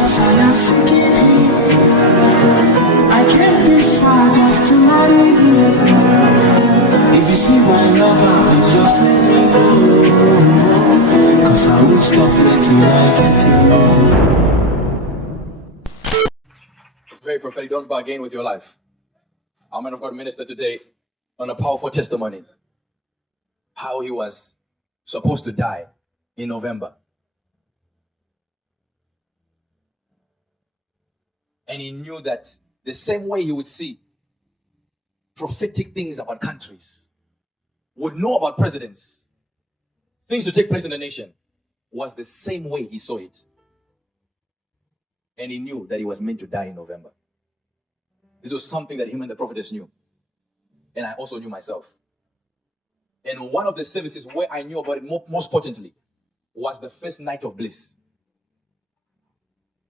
'cause I am seeking him. I came this far just to marry you. If you see my lover, please just let me go, 'cause I won't stop here till I get to know. It's very prophetic. Don't bargain with your life. Our man of God ministered today on a powerful testimony. How he was supposed to die in November. And he knew that the same way he would see prophetic things about countries, would know about presidents, things to take place in the nation, was the same way he saw it. And he knew that he was meant to die in November. This was something that him and the prophetess knew. And I also knew myself. And one of the services where I knew about it most potently was the first night of bliss.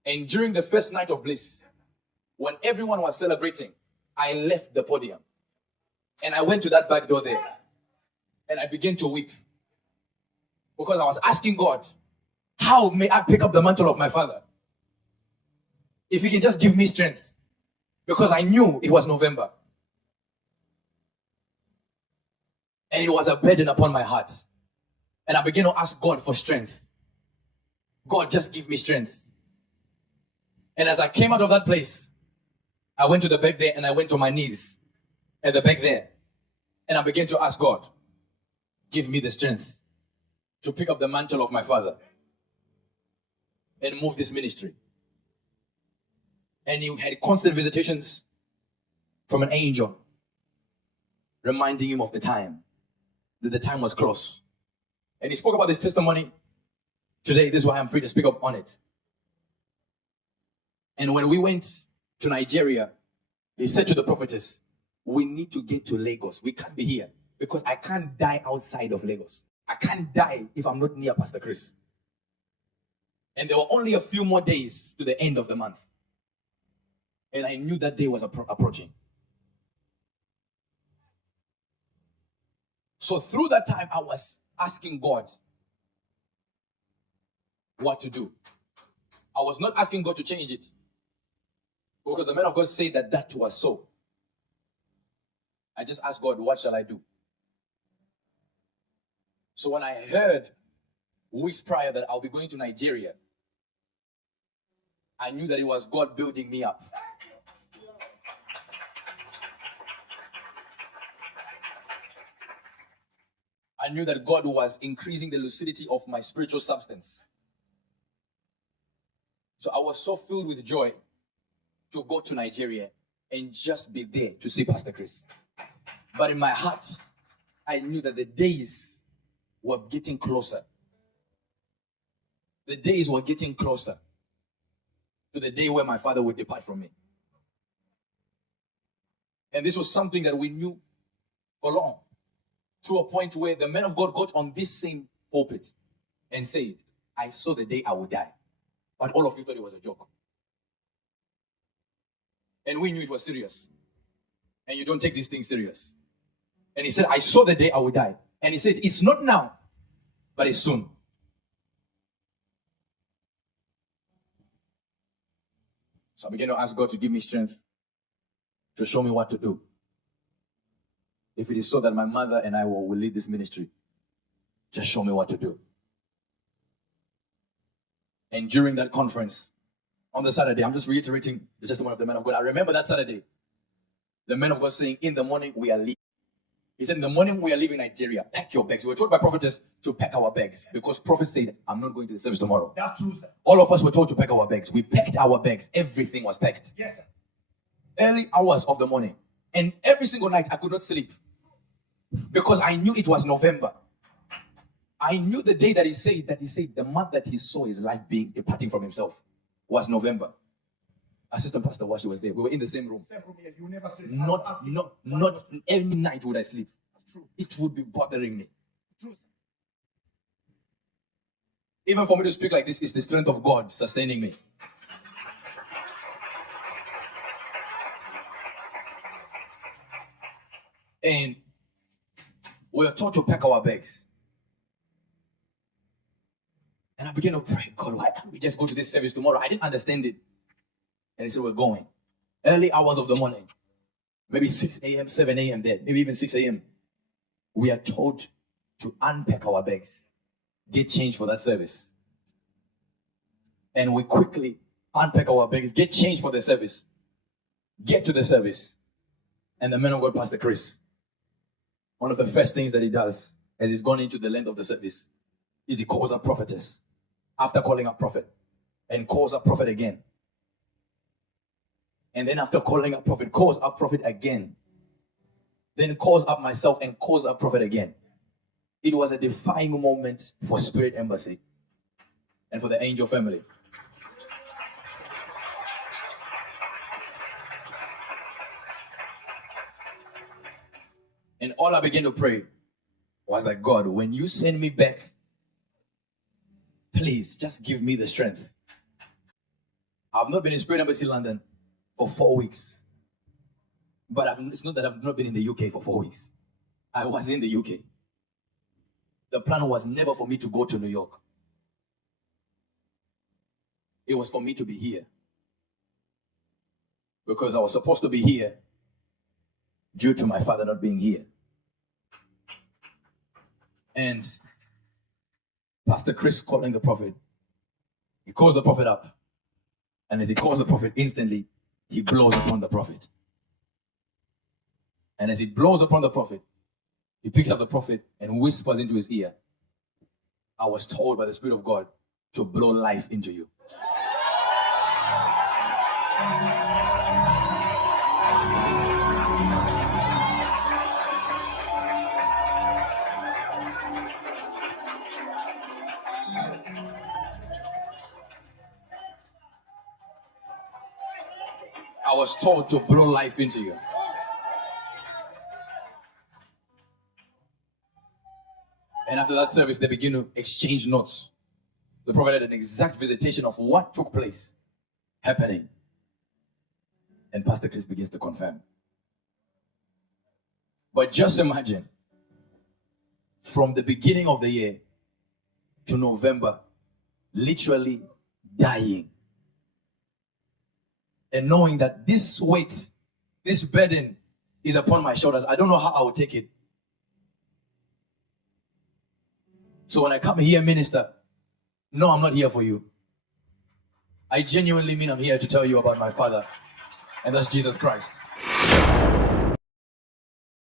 And during the first night of bliss, when everyone was celebrating, I left the podium. And I went to that back door there. And I began to weep. Because I was asking God, how may I pick up the mantle of my father? If he can just give me strength. Because I knew it was November. And it was a burden upon my heart. And I began to ask God for strength. God, just give me strength. And as I came out of that place, I went to the back there and I went to my knees at the back there. And I began to ask God, give me the strength to pick up the mantle of my father and move this ministry. And he had constant visitations from an angel reminding him of the time, that the time was close. And he spoke about this testimony today. This is why I'm free to speak up on it. And when we went to Nigeria, he said to the prophetess, we need to get to Lagos. We can't be here because I can't die outside of Lagos. I can't die if I'm not near Pastor Chris. And there were only a few more days to the end of the month. And I knew that day was approaching. So through that time, I was asking God what to do. I was not asking God to change it, because the man of God said that that was so. I just asked God, what shall I do? So when I heard weeks prior that I'll be going to Nigeria, I knew that it was God building me up. I knew that God was increasing the lucidity of my spiritual substance. So I was so filled with joy to go to Nigeria and just be there to see Pastor Chris. But in my heart, I knew that the days were getting closer. The days were getting closer to the day where my father would depart from me. And this was something that we knew for long. To a point where the man of God got on this same pulpit and said, I saw the day I would die. But all of you thought it was a joke. And we knew it was serious. And you don't take these things serious. And he said, I saw the day I would die. And he said, it's not now, but it's soon. So I began to ask God to give me strength to show me what to do. If it is so that my mother and I will lead this ministry, just show me what to do. And during that conference, on the Saturday, I'm just reiterating the testimony of the man of God. I remember that Saturday, the man of God saying, in the morning we are leaving. He said, in the morning we are leaving Nigeria. Pack your bags. We were told by prophetess to pack our bags because prophet said, I'm not going to the service tomorrow. That's true, sir. All of us were told to pack our bags. We packed our bags. Everything was packed. Yes, sir. Early hours of the morning. And every single night I could not sleep because I knew it was November. I knew the day that he said the month that he saw his life being departing from himself was November. Assistant Pastor Washi was there. We were in the same room. Same room here. You never sleep. Not every night would I sleep. True. It would be bothering me. True. Even for me to speak like this is the strength of God sustaining me. And we were taught to pack our bags. And I began to pray, God, why can't we just go to this service tomorrow? I didn't understand it. And he said, we're going. Early hours of the morning. Maybe 6 a.m., 7 a.m. there. Maybe even 6 a.m. We are told to unpack our bags. Get changed for that service. And we quickly unpack our bags. Get changed for the service. Get to the service. And the man of God, Pastor Chris, one of the first things that he does as he's gone into the length of the service is he calls up prophetess. After calling up prophet. And calls up prophet again. And then after calling up prophet, calls up prophet again. Then calls up myself and calls up prophet again. It was a defining moment for Spirit Embassy and for the Angel family. And all I began to pray was like, God, when you send me back, please just give me the strength. I've not been in Spirit Embassy London for 4 weeks. But it's not that I've not been in the UK for 4 weeks. I was in the UK. The plan was never for me to go to New York. It was for me to be here. Because I was supposed to be here due to my father not being here. And Pastor Chris calling the prophet, he calls the prophet up. And as he calls the prophet, instantly, he blows upon the prophet. And as he blows upon the prophet, he picks up the prophet and whispers into his ear, I was told by the Spirit of God to blow life into you. I was told to blow life into you. And after that service, they begin to exchange notes. The prophet had an exact visitation of what took place, happening. And Pastor Chris begins to confirm. But just imagine, from the beginning of the year to November, literally dying. And knowing that this weight, this burden is upon my shoulders. I don't know how I will take it. So when I come here, minister, no, I'm not here for you. I genuinely mean I'm here to tell you about my Father, and that's Jesus Christ.